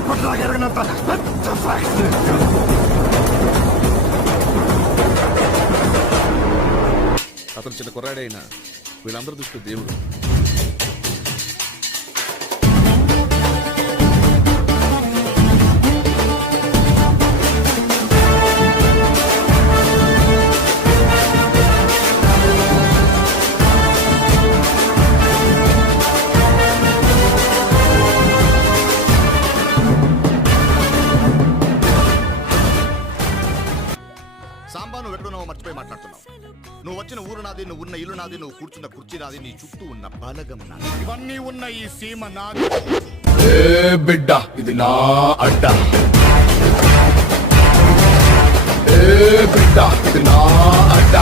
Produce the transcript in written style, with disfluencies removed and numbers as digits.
ఇప్పటిలాగా ఎరగనంత పెద్ద ఫ్యాక్టరీ. అతను చిన్న కుర్రాడైనా వీళ్ళందరూ దృష్టి దేవుడు. సాంబా, నువ్వు ఎక్కడున్నావో మర్చిపోయి మాట్లాడుతున్నావు. నువ్వు వచ్చిన ఊరు నాది, నువ్వు ఉన్న ఇల్లు నాది, నువ్వు కూర్చున్న కుర్చీ నాది, నీ చుట్టూ ఉన్న బలగం నాది. ఇవన్నీ ఉన్న ఈ సీమ నాది. బిడ్డ ఇది నా అడ్డ, బిడ్డ ఇది నా అడ్డ.